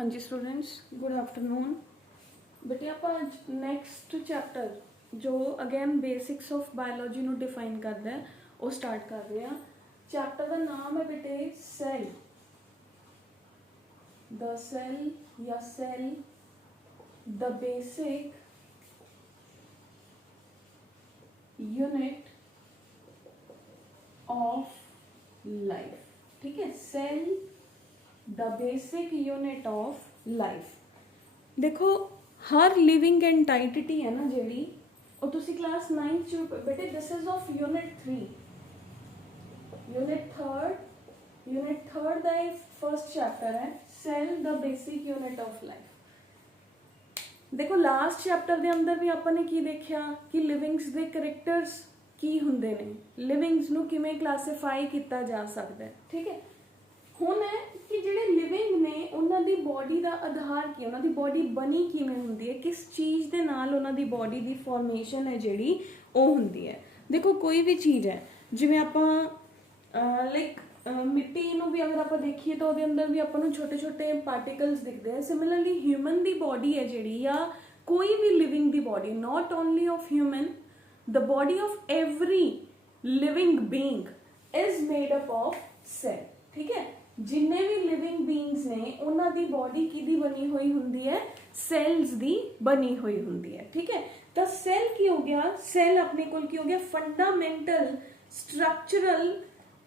हाँ जी students, good afternoon. बेटे आप नैक्सट चैप्टर जो अगेन बेसिक्स ऑफ बायोलॉजी ਨੂੰ डिफाइन करता है वो स्टार्ट कर रहे हैं। चैप्टर का नाम है बेटे सैल। द सैल या cell the basic unit of life. ठीक है, cell the basic unit of life. देखो हर लिविंग एंटाइटी है ना जी, और तुसी क्लास 9 च बेटे this is of unit 3 unit third का फर्स्ट चैप्टर है cell the basic unit of life. देखो लास्ट चैप्टर के अंदर भी आपने की देखा कि लिविंग्स के करैक्टर्स की होंगे ने, लिविंग्स नू किवें क्लासीफाई किया जा सकता है। ठीक है, हुण है कि जिहड़े लिविंग ने उन्हां दी बॉडी का आधार की, उन्हां दी बॉडी बनी किवें हुंदी है, किस चीज़ दे नाल उन्हां दी बॉडी दी फॉर्मेशन है जिहड़ी वो हुंदी है। देखो कोई भी चीज़ है जिवें आपां लाइक मिट्टी नू भी अगर आप देखिए तो उहदे अंदर भी आपां नू छोटे छोटे पार्टिकल्स दिखते हैं। सिमिलरली ह्यूमन दी बॉडी है जिहड़ी या कोई भी लिविंग दी body, not only of human, the body of every living being is made up of cell. ठीक है, जिन्ने भी लिविंग बीइंग्स ने उन्हां दी बॉडी किहदी बनी हुई हुंदी है, सेल्स दी बनी हुई हुंदी है। ठीक है, तो सेल की हो गया, सेल अपने कोल की हो गया fundamental structural,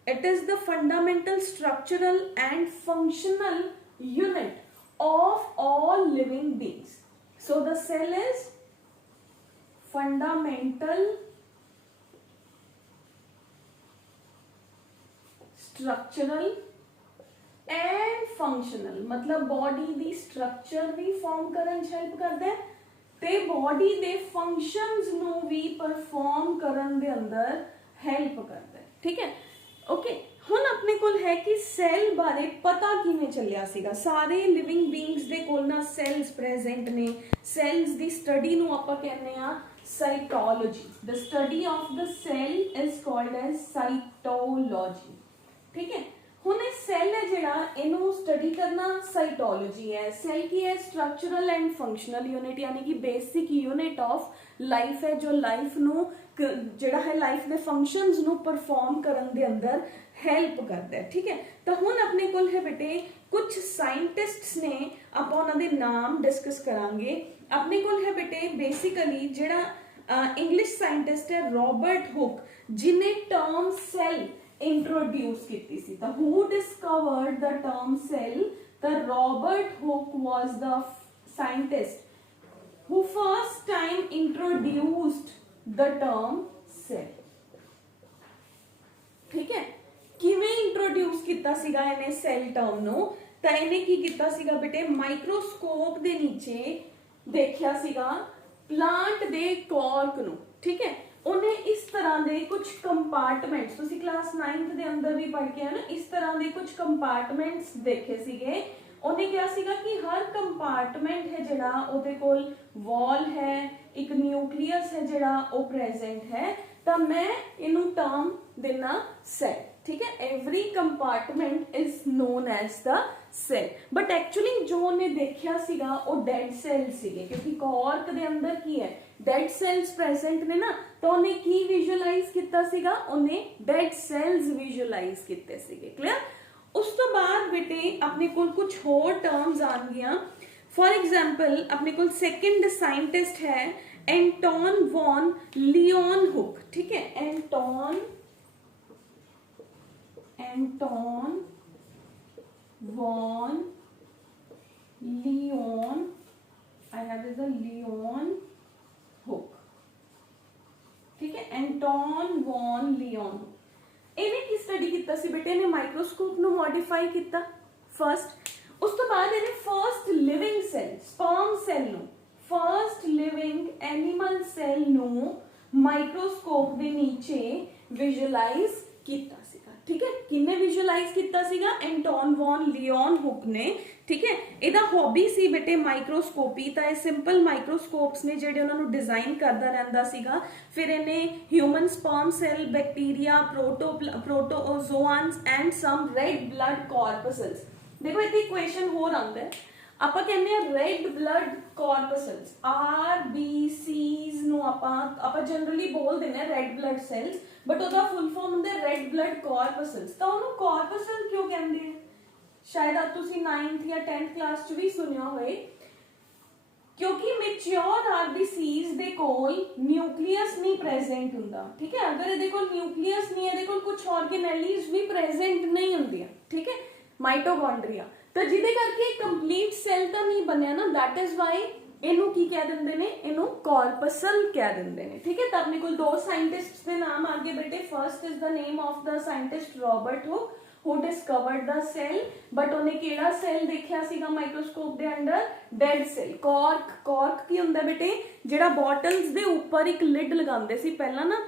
it is the fundamental structural and functional unit of all living beings. So the cell is fundamental structural and functional, मतलब बॉडी दी स्ट्रक्चर भी फॉर्म करन हेल्प करता है ते बॉडी दे फंक्शंस नू भी परफॉर्म करन दे अंदर हेल्प करता है। ठीक है, ओके। हुण अपने कोल है कि सेल बारे पता किवें चलिया सीगा। सारे लिविंग बीइंग्स दे कोल ना सेल्स प्रेजेंट ने। सेल्स दी स्टडी नू आपां कहने आ cytology. The study of the cell is called as cytology. ठीक है, हुण ये सैल है जिहड़ा इनू स्टडी करना साइटोलॉजी है। सैल की है स्ट्रक्चरल एंड फंक्शनल यूनिट, यानी कि बेसिक यूनिट ऑफ लाइफ है, जो लाइफ नू जिहड़ा है लाइफ दे फंक्शंस नू परफॉर्म करन दे अंदर हेल्प करता है। ठीक है, तो हुण अपने कोल है बेटे कुछ साइंटिस्ट्स ने, आपां उन्हां दे नाम डिस्कस करांगे। अपने कोल है बेटे बेसिकली जिहड़ा इंग्लिश साइंटिस्ट है रॉबर्ट हुक, जिन्हें टर्म सेल इंट्रोड्यूस की थी। तो who discovered the term cell? The Robert Hooke was the scientist who first time introduced the term cell. ठीक है, किवें इंट्रोड्यूस किया सीगा इन्हें सेल टर्म नो? तो इन्हें की किया सीगा बेटे, माइक्रोस्कोप दे नीचे देखिया सीगा प्लांट दे कॉर्क नो। ठीक है, उन्हें इस तरह के कुछ कंपार्टमेंट्स, तुसी क्लास 9th दे अंदर भी पढ़ के है ना, इस तरह के कुछ कंपार्टमेंट्स देखे सीगे। उन्हें क्या सीगा कि हर कंपार्टमेंट है जिहड़ा उहदे कोल वॉल है, एक न्यूक्लियस है जिहड़ा वो प्रेजेंट है, तो मैं इनू टर्म देना सेल। ठीक है, every compartment is known as the cell, but actually जो उन्हें देखिया सीगा वो डेड सेल सीगे, क्योंकि कॉर्क दे अंदर की है डेड सेल्स प्रेजेंट ने ना, तो उन्हें की विजुअलाइज किया सीगा, उन्हें डेड सेल्स विजुअलाइज किए सीगे। क्लियर? उस तो बाद बेटे अपने कोल कुछ होर टर्म्स आ गया। फॉर एग्जांपल अपने कोल सेकंड साइंटिस्ट है एंटोन वॉन लियोनहुक। ठीक है, Anton von Leeuwen, I have is a Leeuwenhoek. ठीक है, एंटोन वॉन लियोन। इन्हें की स्टडी किया सी बेटे, इन्हें माइक्रोस्कोप नु मॉडिफाई किया फर्स्ट। उस तो बाद इन्हें first living cell sperm cell नु, फर्स्ट लिविंग एनिमल सेल नु माइक्रोस्कोप दे नीचे विजुअलाइज किया सीगा। ठीक है, किन्ने विजुअलाइज किया सीगा? एंटोन वॉन लियोन हुक ने। ठीक है, इहदा हॉबी सी बेटे माइक्रोस्कोपी, तो ये सिंपल माइक्रोस्कोप्स ने जिहड़े उन्हां नूं डिजाइन करदा रहिंदा सीगा। फिर इन्हें human sperm cell, bacteria, protozoans and some red blood corpuscles. देखो इतनी इक्वेशन होर आंदा है, ਆਪਾਂ ਕਹਿੰਦੇ ਆ ਰੈਡ ਬਲੱਡ ਕਾਰਪਸਲਸ, RBCs ਨੂੰ ਆਪਾਂ ਜਨਰਲੀ ਬੋਲ ਦਿੰਦੇ ਆ ਰੈਡ ਬਲੱਡ ਸੈਲਸ, ਬਟ ਉਹਦਾ ਫੁੱਲ ਫਾਰਮ ਹੁੰਦਾ ਰੈਡ ਬਲੱਡ ਕਾਰਪਸਲਸ। ਤਾਂ ਉਹਨੂੰ ਕਾਰਪਸਲ ਕਿਉਂ ਕਹਿੰਦੇ ਆ? ਸ਼ਾਇਦ ਆਪ ਤੁਸੀਂ 9th ਜਾਂ 10th ਕਲਾਸ 'ਚ ਵੀ ਸੁਣਿਆ ਹੋਏ, ਕਿਉਂਕਿ ਮੈਚਿਓਰ RBCs ਦੇ ਕੋਲ ਨਿਊਕਲੀਅਸ ਨਹੀਂ ਪ੍ਰੈਜ਼ੈਂਟ ਹੁੰਦਾ, ਠੀਕ ਹੈ। ਅਗਰ ਇਹਦੇ ਕੋਲ ਨਿਊਕਲੀਅਸ ਨਹੀਂ, ਇਹਦੇ ਕੋਲ ਕੁਝ ਆਰਗੇਨੈਲੀਜ਼ ਵੀ ਪ੍ਰੈਜ਼ੈਂਟ ਨਹੀਂ ਹੁੰਦੀਆਂ, ਠੀਕ ਹੈ, ਮਾਈਟੋਕੌਂਡਰੀਆ। ਤਾਂ ਜਿਹਦੇ ਕਰਕੇ ਕੰਪਲੀਟ ਸੈੱਲ ਤਾਂ ਨਹੀਂ ਬਣਿਆ ਨਾ, ਦੈਟ ਇਜ਼ ਵਾਈ ਇਹਨੂੰ ਕੀ ਕਹਿ ਦਿੰਦੇ ਨੇ, ਇਹਨੂੰ ਕਾਰਪਸਲ ਕਹਿ ਦਿੰਦੇ ਨੇ, ਠੀਕ ਹੈ। ਤਾਂ ਆਪਣੇ ਕੋਲ ਦੋ ਸਾਇੰਟਿਸਟਸ ਦੇ ਨਾਮ ਆ ਗਏ ਬੇਟੇ। First is the name of the scientist Robert Hooke, who discovered the cell, but ਉਹਨੇ ਕਿਹੜਾ ਸੈੱਲ ਦੇਖਿਆ ਸੀਗਾ ਮਾਈਕਰੋਸਕੋਪ ਦੇ ਅੰਡਰ? Dead cell. ਕਾਰਕ ਕੀ ਹੁੰਦਾ ਬੇਟੇ? ਜਿਹੜਾ ਬੋਟਲਸ ਦੇ ਉੱਪਰ ਇੱਕ ਲਿਡ ਲਗਾਉਂਦੇ ਸੀ ਪਹਿਲਾਂ ਨਾ,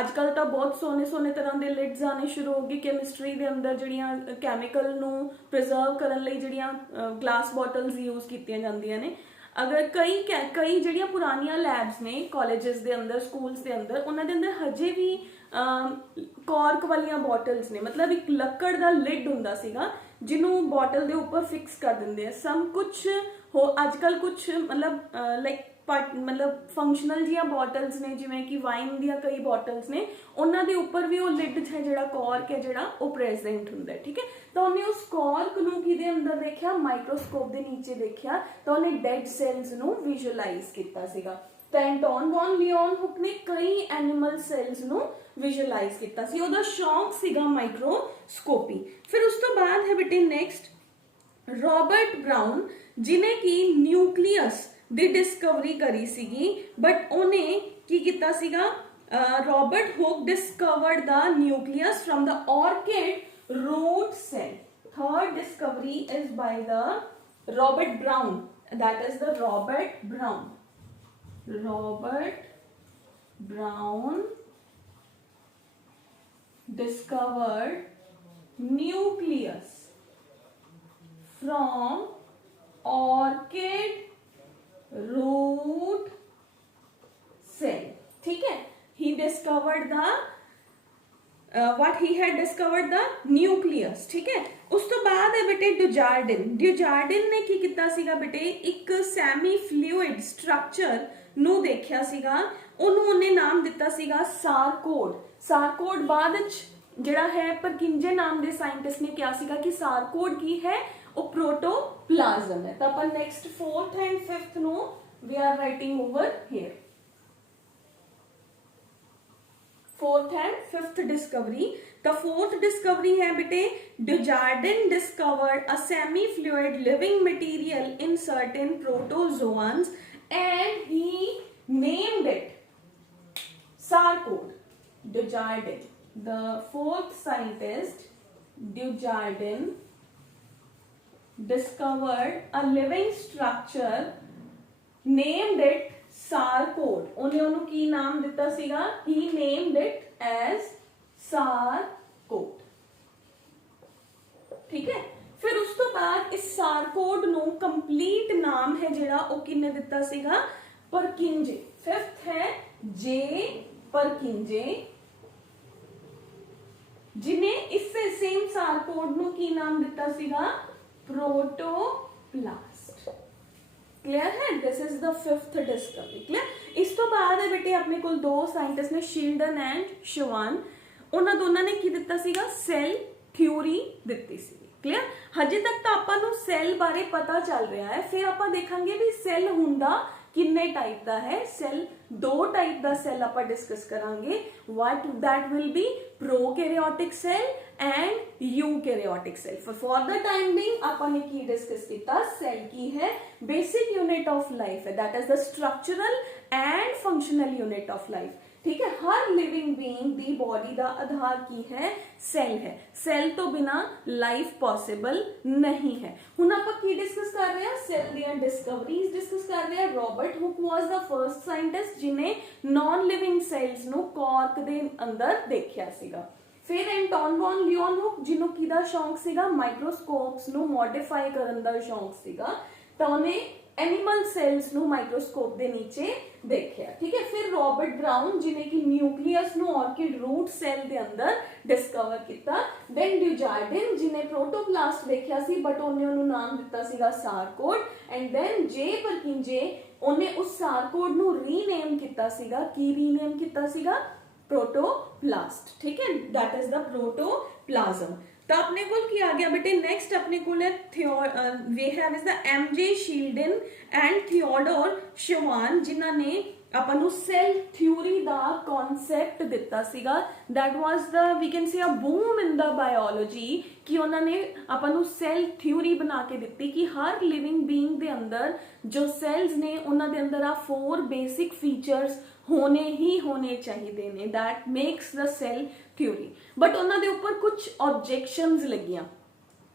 ਅੱਜ ਕੱਲ ਤਾਂ ਬਹੁਤ ਸੋਹਣੇ ਤਰ੍ਹਾਂ ਦੇ ਲਿਡਸ ਆਣੇ ਸ਼ੁਰੂ ਹੋ ਗਏ ਕੈਮਿਸਟਰੀ ਦੇ ਅੰਦਰ, ਜਿਹੜੀਆਂ ਕੈਮੀਕਲ ਨੂੰ ਪ੍ਰੀਜ਼ਰਵ ਕਰਨ ਲਈ ਜਿਹੜੀਆਂ ਗਲਾਸ ਬੋਟਲਸ ਯੂਜ਼ ਕੀਤੀਆਂ ਜਾਂਦੀਆਂ ਨੇ। ਅਗਰ ਕਈ ਜਿਹੜੀਆਂ ਪੁਰਾਣੀਆਂ ਲੈਬਸ ਨੇ ਕਾਲਜਸ ਦੇ ਅੰਦਰ, ਸਕੂਲਸ ਦੇ ਅੰਦਰ, ਉਹਨਾਂ ਦੇ ਅੰਦਰ ਹਜੇ ਵੀ ਕਾਰਕ ਵਾਲੀਆਂ ਬੋਟਲਸ ਨੇ, ਮਤਲਬ ਇੱਕ ਲੱਕੜ ਦਾ ਲਿਡ ਹੁੰਦਾ ਸੀਗਾ ਜਿਹਨੂੰ ਬੋਟਲ ਦੇ ਉੱਪਰ ਫਿਕਸ ਕਰ ਦਿੰਦੇ ਆ। ਸਮ ਕੁਛ ਅੱਜ ਕੱਲ ਕੁਛ ਲਾਈਕ ਮਤਲਬ ਫੰਕਸ਼ਨਲ ਜੀਆਂ ਬੋਟਲਸ ਨੇ, ਜਿਵੇਂ ਕਿ ਵਾਈਨ ਦੀਆਂ ਕਈ ਬੋਟਲਸ ਨੇ, ਉਹਨਾਂ ਦੇ ਉੱਪਰ ਵੀ ਉਹ ਲਿਡ ਹੈ ਜਿਹੜਾ ਕਾਰਕ ਹੈ ਜਿਹੜਾ ਉਹ ਪ੍ਰੈਜ਼ੈਂਟ ਹੁੰਦਾ, ਠੀਕ ਹੈ। ਤਾਂ ਉਹਨੇ ਉਸ ਕਾਰਕ ਨੂੰ ਕਿਹਦੇ ਅੰਦਰ ਦੇਖਿਆ? ਮਾਈਕਰੋਸਕੋਪ ਦੇ ਨੀਚੇ ਦੇਖਿਆ, ਤਾਂ ਉਹਨੇ ਡੈਡ ਸੈਲਸ ਨੂੰ ਵਿਜ਼ੂਅਲਾਈਜ਼ ਕੀਤਾ ਸੀਗਾ। ਤਾਂ ਐਂਟੋਨ ਵੌਨ ਲਿਓਨ ਹੁਕ ਨੇ ਕਈ ਐਨੀਮਲ ਸੈਲਸ ਨੂੰ ਵਿਜ਼ੂਅਲਾਈਜ਼ ਕੀਤਾ ਸੀ, ਉਹਦਾ ਸ਼ੌਂਕ ਸੀਗਾ ਮਾਈਕਰੋਸਕੋਪੀ। ਫਿਰ ਉਸ ਤੋਂ ਬਾਅਦ ਹੈ ਬੇਟੇ ਨੈਕਸਟ ਰੋਬਰਟ ਬਰਾਊਨ, ਜਿਨੇ ਕਿ ਨਿਊਕਲੀਅਸ ਦੀ ਡਿਸਕਵਰੀ ਕਰੀ ਸੀਗੀ, ਬਟ ਉਹਨੇ ਕੀ ਕੀਤਾ ਸੀਗਾ? Robert ਹੁਕ discovered the nucleus firm the orchid root cell. Third discovery is by the Robert Brown. That is the Robert Brown. Robert Brown discovered nucleus from orchid root cell. ठीक है? He discovered the what he had discovered the nucleus, ठीक है। उस तो बाद है बेटे ड्यूजार्डिन ने की किता सीगा बेटे, एक सैमी फ्लूइड स्ट्रक्चर ਨੂੰ ਦੇਖਿਆ ਸੀਗਾ, ਉਹਨੂੰ ਉਹਨੇ ਨਾਮ ਦਿੱਤਾ ਸੀਗਾ ਸਾਰਕੋਡ। ਬਾਅਦ ਵਿੱਚ ਜਿਹੜਾ ਹੈ ਪਰਕਿੰਜੇ ਨਾਮ ਦੇ ਸਾਇੰਟਿਸਟ ਨੇ ਕਿਹਾ ਸੀਗਾ ਕਿ ਸਾਰਕੋਡ ਕੀ ਹੈ? ਉਹ ਪ੍ਰੋਟੋਪਲਾਜ਼ਮ ਹੈ। ਤਾਂ ਆਪਾਂ ਨੈਕਸਟ 4th ਐਂਡ 5th ਨੂੰ we are writing over here. 4th and 5th discovery. The 4th discovery है बेटे, Dujardin discovered a semi-fluid living material in certain protozoans and he named it sarcode. Dujardin, the 4th scientist, Dujardin discovered a living structure, named it sarcode. ਉਹਨੇ ਉਹਨੂੰ ਕੀ ਨਾਮ ਦਿੱਤਾ ਸੀਗਾ? He named it as sarcode, ਠੀਕ ਹੈ। ਫਿਰ ਉਸ ਤੋਂ ਬਾਅਦ ਇਸ ਸਾਰਕੋਡ ਨੂੰ ਕੰਪਲੀਟ ਨਾਮ ਹੈ ਜਿਹੜਾ ਉਹ ਕਿੰਨੇ ਦਿੱਤਾ ਸੀਗਾ? ਪਰਕਿੰਜੇ। 5th ਹੈ ਜੇ ਪਰਕਿੰਜੇ, ਜਿਨੇ ਇਸੇ ਸੇਮ ਸਾਰਕੋਡ ਨੂੰ ਕੀ ਨਾਮ ਦਿੱਤਾ ਸੀਗਾ? प्रोटोप्लास्ट। क्लियर है? This is the 5th discovery. Clear. इस तो बाद है बेटे अपने कोल दो साइंटिस्ट ने, शिल्डन एंड शवान। ਉਹਨਾਂ ਦੋਨਾਂ ਨੇ ਕੀ ਦਿੱਤਾ ਸੀਗਾ? ਸੈੱਲ ਥਿਊਰੀ ਦਿੱਤੀ ਸੀ। ਕਲੀਅਰ। ਹਜੇ ਤੱਕ ਤਾਂ ਆਪਾਂ ਨੂੰ ਸੈੱਲ ਬਾਰੇ ਪਤਾ ਚੱਲ ਰਿਹਾ ਹੈ, ਫਿਰ ਆਪਾਂ ਦੇਖਾਂਗੇ ਵੀ ਸੈੱਲ ਹੁੰਦਾ ਕਿੰਨੇ ਟਾਈਪ ਦਾ ਹੈ। ਸੈੱਲ ਦੋ ਟਾਈਪ ਦਾ ਸੈੱਲ ਆਪਾਂ ਡਿਸਕਸ ਕਰਾਂਗੇ। what that will be prokaryotic cell and eukaryotic cell। for the time being ਆਪਾਂ ਨੇ ਕੀ ਡਿਸਕਸ ਕੀਤਾ? ਸੈੱਲ ਕੀ ਹੈ? basic unit of life ਹੈ, that is the structural and functional unit of life। ठीक है। हर living being the body का आधार की है? सैल है। सैल तो बिना लाइफ पॉसिबल नहीं है। हुण आपां की डिस्कस कर रहे हैं? सैल दी डिस्कवरीज डिस्कस कर रहे हैं। Robert Hooke was the first scientist जिन्हें नॉन लिविंग सैल्स ਨੂੰ कॉर्क ਦੇ ਅੰਦਰ ਦੇਖਿਆ ਸੀਗਾ। ਫਿਰ ਐਂਟੋਨ ਵੌਨ ਲਿਓਨ ਹੁਕ, ਜਿਹਨੂੰ ਕਿਹਦਾ ਸ਼ੌਂਕ ਸੀਗਾ? ਮਾਈਕਰੋਸਕੋਪਸ ਨੂੰ ਮੋਡੀਫਾਈ ਕਰਨ ਦਾ ਸ਼ੌਂਕ ਸੀਗਾ। ਤਾਂ ਉਹਨੇ ਐਨੀਮਲ ਸੈਲਸ ਨੂੰ ਮਾਈਕਰੋਸਕੋਪ ਦੇ ਨੀਚੇ ਦੇਖਿਆ। ਠੀਕ ਹੈ, ਫਿਰ ਰॉबर्ट ਬ੍ਰਾਊਨ ਜਿਨੇ ਕਿ ਨਿਊਕਲੀਅਸ ਨੂੰ ਆਰਕਿਡ रूट ਸੈਲ ਦੇ ਅੰਦਰ ਡਿਸਕਵਰ ਕੀਤਾ। ਦੈਨ ਡਿਊਜਾਰਡਿਨ ਜਿਨੇ ਪ੍ਰੋਟੋਪਲਾਸਟ ਦੇਖਿਆ ਸੀ ਬਟ ਉਹਨੇ ਉਹਨੂੰ ਨਾਮ ਦਿੱਤਾ ਸੀਗਾ ਸਾਰਕੋਡ। ਐਂਡ ਦੈਨ ਜੇ ਪਰਕਿੰਜੇ ਉਹਨੇ ਉਸ ਸਾਰਕੋਡ ਨੂੰ ਰੀਨੇਮ ਕੀਤਾ ਸੀਗਾ। ਕੀ ਰੀਨੇਮ ਕੀਤਾ ਸੀਗਾ? प्रोटोप्लास्ट। ठीक है, दैट इज द प्रोटोप्लाज्म। तो अपने को क्या आ गया बेटे? नेक्स्ट अपने को we have is the M J Schleiden and Theodor Schwann जिन्हां ने ਆਪਾਂ ਨੂੰ ਸੈਲ ਥਿਊਰੀ ਦਾ ਕਨਸੈਪਟ ਦਿੱਤਾ ਸੀਗਾ। that was the we can say a boom in the biology ਕਿ ਉਹਨਾਂ ਨੇ ਆਪਾਂ ਨੂੰ ਸੈਲ ਥਿਊਰੀ ਬਣਾ ਕੇ ਦਿੱਤੀ ਕਿ ਹਰ ਲਿਵਿੰਗ ਬੀਇੰਗ ਦੇ ਅੰਦਰ ਜੋ ਸੈਲਸ ਨੇ ਉਹਨਾਂ ਦੇ ਅੰਦਰ ਆ 4 ਬੇਸਿਕ ਫੀਚਰਸ ਹੋਣੇ ਹੀ ਹੋਣੇ ਚਾਹੀਦੇ ਨੇ। that makes the cell theory। But ਉਹਨਾਂ ਦੇ ਉੱਪਰ ਕੁਝ ਆਬਜੈਕਸ਼ਨਸ ਲੱਗੀਆਂ,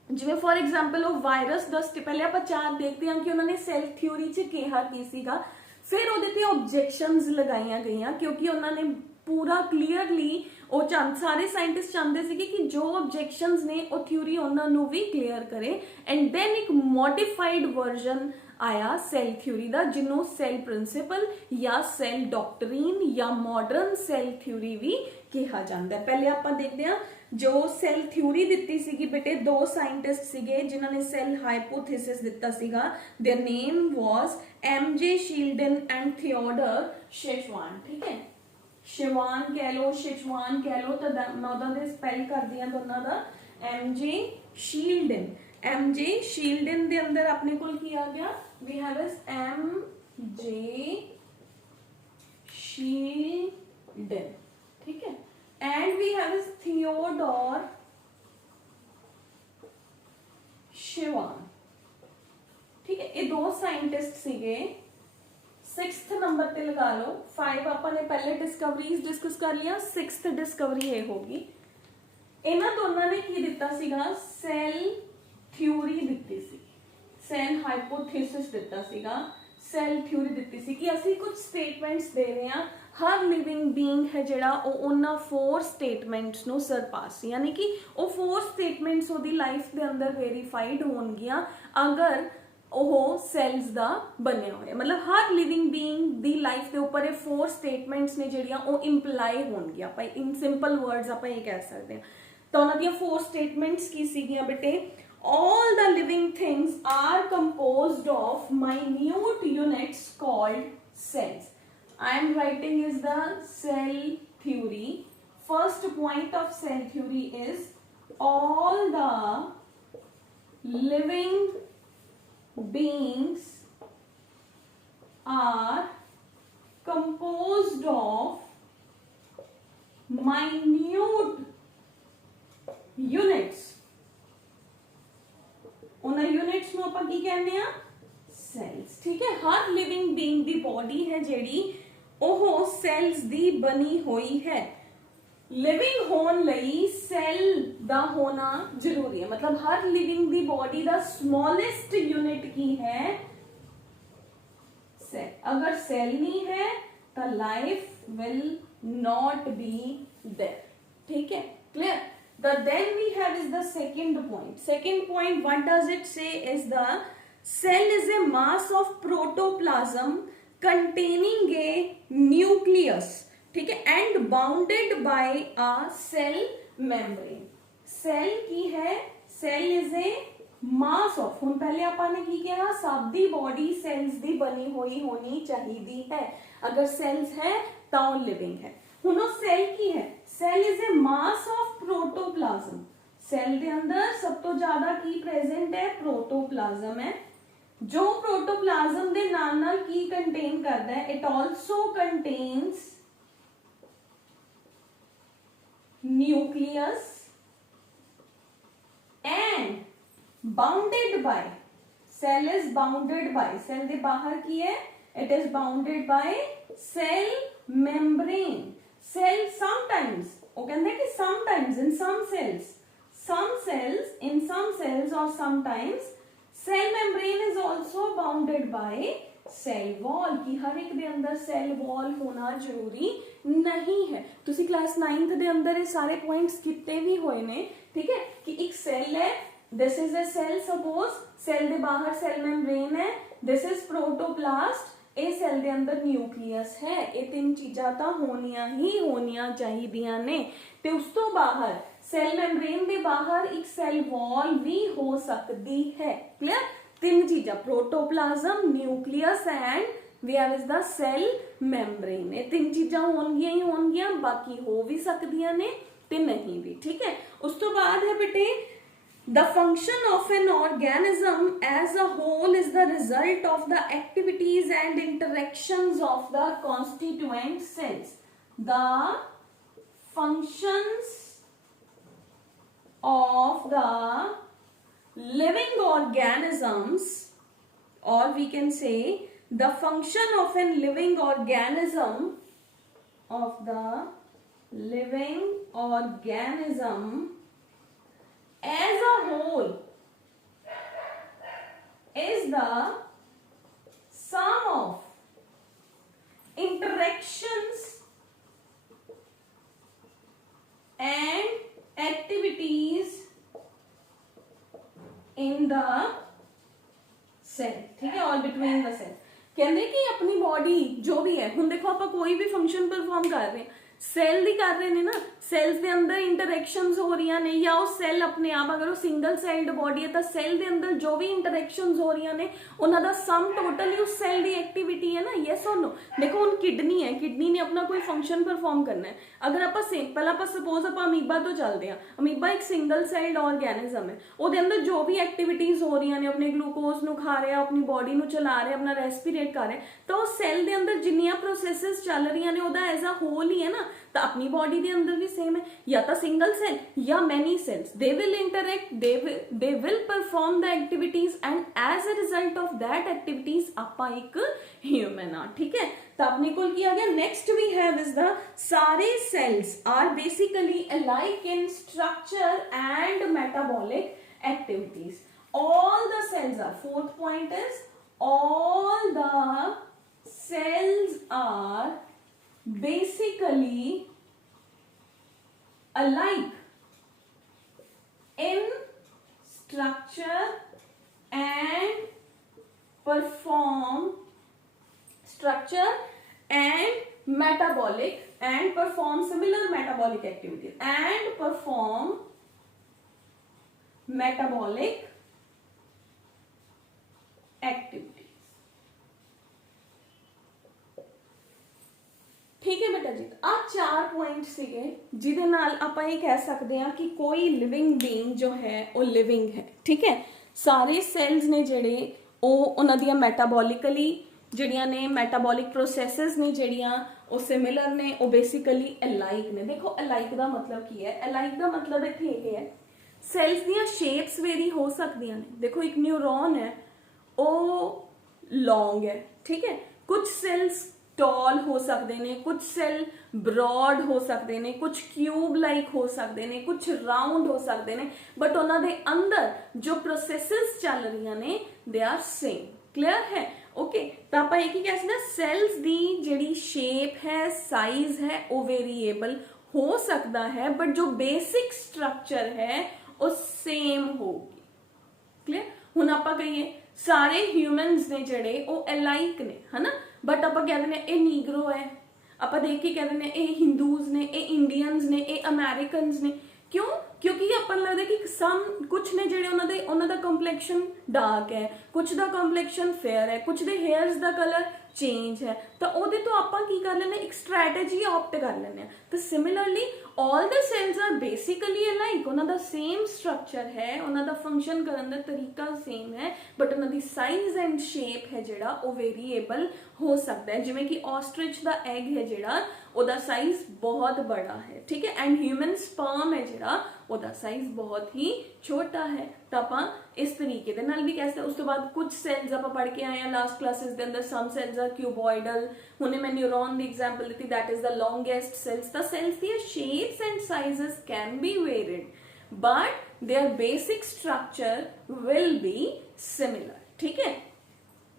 ਜਿਵੇਂ ਫॉर एग्जांपल ਉਹ ਵਾਇਰਸ ਦਸਤ ਪਹਿਲੇ ਆਪਾਂ ਚਾਰ ਦੇਖਦੇ ਹਾਂ ਕਿ ਉਹਨਾਂ ਨੇ ਸੈਲ ਥਿਊਰੀ 'ਚ ਕਿਹਾ ਕੀ ਸੀਗਾ। ਫਿਰ ਉਹਦੇ ਤੇ ਆਬਜੈਕਸ਼ਨਸ ਲਗਾਈਆਂ ਗਈਆਂ ਕਿਉਂਕਿ ਉਹਨਾਂ ਨੇ ਪੂਰਾ ਕਲੀਅਰਲੀ ਉਹ ਸਾਰੇ ਸਾਇੰਟਿਸਟ ਚਾਹੁੰਦੇ ਸੀਗੇ ਕਿ ਜੋ ਆਬਜੈਕਸ਼ਨਸ ਨੇ ਉਹ ਥਿਊਰੀ ਉਹਨਾਂ ਨੂੰ ਵੀ ਕਲੀਅਰ ਕਰੇ। ਐਂਡ ਦੈਨ ਇੱਕ ਮੋਡੀਫਾਈਡ ਵਰਜ਼ਨ ਆਇਆ ਸੈਲ ਥਿਊਰੀ ਦਾ ਜਿਹਨੂੰ ਸੈਲ ਪ੍ਰਿੰਸੀਪਲ ਜਾਂ ਸੈਲ ਡਾਕਟਰੀਨ ਜਾਂ ਮਾਡਰਨ ਸੈਲ ਥਿਊਰੀ ਵੀ ਕਿਹਾ ਜਾਂਦਾ। ਪਹਿਲੇ ਆਪਾਂ ਦੇਖਦੇ ਹਾਂ ਜੋ ਸੈਲ ਥਿਊਰੀ ਦਿੱਤੀ ਸੀਗੀ ਬੇਟੇ, ਦੋ ਸਾਇੰਟਿਸਟ ਸੀਗੇ ਜਿਨ੍ਹਾਂ ਨੇ ਸੈਲ ਹਾਈਪੋਥेसिस ਦਿੱਤਾ ਸੀਗਾ। Their name was M J Schleiden and Theodor Schwann. ठीक है, शिवान कह लो, शेचवान कह लो, तो मैं उदा दे स्पेल कर दिया दोनों दा। एमजे शील्डन, एमजे शील्डन दे अंदर अपने कोल की आ गया? We have is MJ Schleiden. ठीक है, and we have is Theodor Schwann. ठीक है, ये दो साइंटिस्ट सीगे। 6th नंबर पे लगा लो। 5 अपन ने पहले डिस्कवरीज डिस्कस कर लिया, 6th डिस्कवरी ये होगी। इन्हां दोनों ने की दिता सीगा? सेल थ्योरी दिती सी, सेल हाइपोथेसिस दिता सीगा, सेल थ्योरी दिती सी कि ਅਸੀਂ कुछ स्टेटमेंट्स दे रहे हैं, हर लिविंग बीइंग है ਜਿਹੜਾ ਉਹ ਉਹਨਾਂ 4 ਸਟੇਟਮੈਂਟਸ ਨੂੰ ਸਰਪਾਸ, ਯਾਨੀ ਕਿ ਉਹ 4 ਸਟੇਟਮੈਂਟਸ ਉਹਦੀ ਲਾਈਫ ਦੇ ਅੰਦਰ ਵੈਰੀਫਾਈਡ ਹੋਣਗੀਆਂ ਅਗਰ ਉਹ ਸੈਲਸ ਦਾ ਬਣਿਆ ਹੋਇਆ। ਮਤਲਬ ਹਰ ਲਿਵਿੰਗ ਬੀਇੰਗ ਦੀ ਲਾਈਫ ਦੇ ਉੱਪਰ ਇਹ 4 ਸਟੇਟਮੈਂਟਸ ਨੇ ਜਿਹੜੀਆਂ ਉਹ ਇੰਪਲਾਈ ਹੋਣਗੀਆਂ। ਆਪਾਂ ਇਨ ਸਿੰਪਲ ਵਰਡਸ ਆਪਾਂ ਇਹ ਕਹਿ ਸਕਦੇ ਹਾਂ। ਤਾਂ ਉਹਨਾਂ ਦੀਆਂ 4 ਸਟੇਟਮੈਂਟਸ ਕੀ ਸੀਗੀਆਂ ਬੇਟੇ? all the living things are composed of minute units called cells। I am writing is the cell theory। First point of cell theory is all the living beings are composed of minute units। ਉਹਨਾਂ units ਨੂੰ ਆਪਾਂ ਕੀ ਕਹਿੰਦੇ ਆ? Cells. ਠੀਕ ਹੈ, ਹਰ living being ਦੀ body ਹੈ ਜਿਹੜੀ ਉਹ ਸੈਲਸ ਦੀ ਬਣੀ ਹੋਈ ਹੈ। ਲਿਵਿੰਗ ਹੋਣ ਲਈ ਸੈਲ ਦਾ ਹੋਣਾ ਜ਼ਰੂਰੀ ਹੈ। ਮਤਲਬ ਹਰ ਲਿਵਿੰਗ ਦੀ ਬੋਡੀ ਦਾ ਸਮੋਲੈਸਟ ਯੂਨਿਟ ਕੀ ਹੈ? सेल। अगर सेल नहीं है तो life will not be there. ठीक है, clear? Then we have is the second point। Second point, what does it say is the cell is a mass of protoplasm containing a nucleus। ठीक है, and bounded by a cell membrane। cell की है? cell is a mass of। ਹੁਣ ਪਹਿਲੇ ਆਪਾਂ ਨੇ ਕੀ ਕਿਹਾ? ਸਭ ਦੀ ਬੋਡੀ ਸੈਲਸ ਦੀ ਬਣੀ ਹੋਈ ਹੋਣੀ ਚਾਹੀਦੀ ਹੈ। ਅਗਰ ਸੈਲਸ ਹੈ ਤਾਂ ਉਹ ਲਿਵਿੰਗ ਹੈ। ਹੁਣ ਉਹ ਸੈਲ ਕੀ ਹੈ? Cell is a mass of protoplasm. Cell ਦੇ ਅੰਦਰ ਸਭ ਤੋਂ ਜ਼ਿਆਦਾ ਕੀ ਪ੍ਰੈਜ਼ੈਂਟ ਹੈ? ਪ੍ਰੋਟੋਪਲਾਜ਼ਮ ਹੈ। ਜੋ ਪ੍ਰੋਟੋਪਲਾਜ਼ਮ ਦੇ ਨਾਲ ਨਾਲ ਕੀ ਕੰਟੇਨ ਕਰਦਾ ਹੈ? It also contains nucleus and bounded by. Cell is bounded by. Cell दे बाहर की है? It is bounded by cell membrane. Cell sometimes वो कहते हैं कि समटाइम्स इन सम सेल्स और sometimes cell membrane is also bounded by cell wall. की हर एक दे अंदर सेल वॉल होना जरूरी नहीं है। तुसी क्लास 9th दे अंदर ये सारे पॉइंट्स कितने भी होए ने। ठीक है, कि एक सेल है this is a cell, suppose cell दे बाहर सेल मेम्ब्रेन है, दिस इज प्रोटोप्लास्ट, ਇਹ ਸੈੱਲ ਦੇ ਅੰਦਰ ਨਿਊਕਲੀਅਸ ਹੈ। ਇਹ ਤਿੰਨ ਚੀਜ਼ਾਂ ਤਾਂ ਹੋਣੀਆਂ ਹੀ ਹੋਣੀਆਂ ਚਾਹੀਦੀਆਂ ਨੇ। ਤੇ ਉਸ ਤੋਂ ਬਾਹਰ ਸੈੱਲ ਮੈਂਬਰੇਨ ਦੇ ਬਾਹਰ ਇੱਕ ਸੈੱਲ ਵਾਲ ਵੀ ਹੋ ਸਕਦੀ ਹੈ। ਕਲੀਅਰ? ਤਿੰਨ ਚੀਜ਼ਾਂ, protoplasm, nucleus and we have is the cell membrane। ਇਹ ਤਿੰਨ ਚੀਜ਼ਾਂ ਹੋਣਗੀਆਂ ਹੀ ਹੋਣਗੀਆਂ, ਬਾਕੀ ਹੋ ਵੀ ਸਕਦੀਆਂ ਨੇ ਤੇ ਨਹੀਂ ਵੀ। ਠੀਕ ਹੈ। ਉਸ ਤੋਂ ਬਾਅਦ ਹੈ ਬੇਟੇ, the function of an organism as a whole is the result of the activities and interactions of the constituent cells। The functions of the living organisms, or we can say the function of a living organism, of the living organism as a whole is the sum of interactions and activities in the cell। ठीक है, और between the cell। कहते कि अपनी body जो भी है, हुण देखो आप कोई भी फंक्शन परफॉर्म कर रहे हैं, ਸੈੱਲ ਦੀ ਕਰ ਰਹੇ ਨੇ ਨਾ, ਸੈਲਸ ਦੇ ਅੰਦਰ ਇੰਟਰੈਕਸ਼ਨਸ ਹੋ ਰਹੀਆਂ ਨੇ, ਜਾਂ ਉਹ ਸੈੱਲ ਆਪਣੇ ਆਪ, ਅਗਰ ਉਹ ਸਿੰਗਲ ਸੈਲਡ ਬੋਡੀ ਹੈ ਤਾਂ ਸੈੱਲ ਦੇ ਅੰਦਰ ਜੋ ਵੀ ਇੰਟਰੈਕਸ਼ਨਸ ਹੋ ਰਹੀਆਂ ਨੇ ਉਹਨਾਂ ਦਾ ਸਮ ਟੋਟਲ ਹੀ ਉਸ ਸੈੱਲ ਦੀ ਐਕਟੀਵਿਟੀ ਹੈ ਨਾ। ਯੈਸ ਔਰ ਨੋ? ਦੇਖੋ ਹੁਣ ਕਿਡਨੀ ਹੈ, ਕਿਡਨੀ ਨੇ ਆਪਣਾ ਕੋਈ ਫੰਕਸ਼ਨ ਪਰਫॉर्म ਕਰਨਾ ਹੈ। ਅਗਰ ਆਪਾਂ ਪਹਿਲਾਂ ਆਪਾਂ ਸਪੋਜ਼ ਆਪਾਂ ਅਮੀਬਾ ਤੋਂ ਚੱਲਦੇ ਹਾਂ, ਅਮੀਬਾ ਇੱਕ ਸਿੰਗਲ ਸੈਲਡ ਆਰਗੈਨਿਜ਼ਮ ਹੈ, ਉਹਦੇ ਅੰਦਰ ਜੋ ਵੀ ਐਕਟੀਵਿਟੀਜ਼ ਹੋ ਰਹੀਆਂ ਨੇ, ਆਪਣੇ ਗਲੂਕੋਜ਼ ਨੂੰ ਖਾ ਰਿਹਾ, ਆਪਣੀ ਬੋਡੀ ਨੂੰ ਚਲਾ ਰਿਹਾ, ਆਪਣਾ ਰੈਸਪੀਰੇਟ ਕਰ ਰਿਹਾ, ਤਾਂ ਉਹ ਸੈੱਲ ਦੇ ਅੰਦਰ ਜਿੰਨੀਆਂ ਪ੍ਰੋਸੈਸਸ ਚੱਲ ਰਹੀਆਂ ਨੇ ਉਹਦਾ ਐਜ਼ ਅ ਹੋਲ ਹੀ ਹੈ ਨਾ। ਤਾਂ अपनी बॉडी के अंदर भी सेम है, या तो सिंगल सेल या many cells, they will interact, they will perform the activities and as a result of that activities आपा एक human आ। ठीक है, तो अपने को किया गया। Next we have is the सारे cells are basically alike in structure and metabolic activities। all the cells are, fourth point is all the cells are basically alike in structure and perform similar metabolic activities and perform metabolic activities। ठीक है बेटा जी, आ 4 point सीगे जिहदे नाल आपां ये कह सकते हैं कि कोई लिविंग बीइंग जो है वो लिविंग है। ठीक है, सारे सैल्स ने जिहड़े उन्हां दियां मैटाबॉलिकली जिहड़ियां ने मैटाबॉलिक प्रोसैसेस ने जिहड़ियां वो सिमिलर ने, वो बेसिकली अलाइक ने। देखो अलाइक का मतलब की है, अलाइक का मतलब इत्थे ये है सैल्स दियां शेप्स वेरी हो सकदियां ने। देखो एक न्यूरॉन है वो लॉन्ग है, ठीक है, कुछ सैल्स टॉल हो सकते हैं, कुछ सैल ब्रॉड हो सकते हैं, कुछ क्यूब लाइक हो सकते हैं, कुछ राउंड हो सकते हैं, बट उन्होंने अंदर जो प्रोसेसेस चल रही ने दे आर सेम। क्लियर है? ओके, तो आप एक ही कह सकते हैं सैल्स दी जिहड़ी शेप है, साइज है, वो वेरीएबल हो सकता है, बट जो बेसिक स्ट्रक्चर है वो सेम होगी। क्लियर? हुण आपां कहिए सारे ह्यूमनस ने जिहड़े वो अलाइक ने, है ना, बट आप कह दें ये नीग्रो है, आप देख के कह दें ये हिंदूज ने, ये इंडियंस ने, ये अमेरिकनस ने। क्यों? क्योंकि अपन लगता है कि सम कुछ ने जिहड़े उन्हों दा कंप्लैक्शन डार्क है, कुछ दा कंप्लैक्शन फेयर है, कुछ दे हेयर्स दा कलर चेंज है, तो ਉਹਦੇ ਤੋਂ ਆਪਾਂ ਕੀ ਕਰ ਲੈਂਦੇ ਇੱਕ स्ट्रैटेजी ऑप्ट कर ਲੈਂਦੇ ਆ। तो similarly all the cells are basically alike, ਉਹਨਾਂ ਦਾ सेम स्ट्रक्चर है, ਉਹਨਾਂ ਦਾ फंक्शन ਕਰਨ ਦਾ तरीका सेम है, बट ਉਹਨਾਂ ਦੀ साइज एंड शेप है ਜਿਹੜਾ ਉਹ वेरीएबल हो सकता है। जिवें कि ऑस्ट्रिच ਦਾ एग है ਜਿਹੜਾ ਉਹਦਾ साइज बहुत बड़ा है, ठीक है, एंड ह्यूमन स्पर्म है ਜਿਹੜਾ ਉਹਦਾ साइज बहुत ही छोटा है। तो ਆਪਾਂ इस तरीके ਦੇ ਨਾਲ ਵੀ ਕਹਿ ਸਕਦੇ। ਉਸ ਤੋਂ ਬਾਅਦ कुछ सेल्स ਆਪਾਂ पढ़ के आए हैं लास्ट क्लासेस ਦੇ अंदर, some cells are cuboidal, ਹੁਣੇ मैं न्यूरॉन ਦੀ एग्जांपल ਦਿੱਤੀ, that is the longest cells। the cells ਦੀਆਂ shapes and sizes can be varied, but their basic structure will be similar। ठीक है,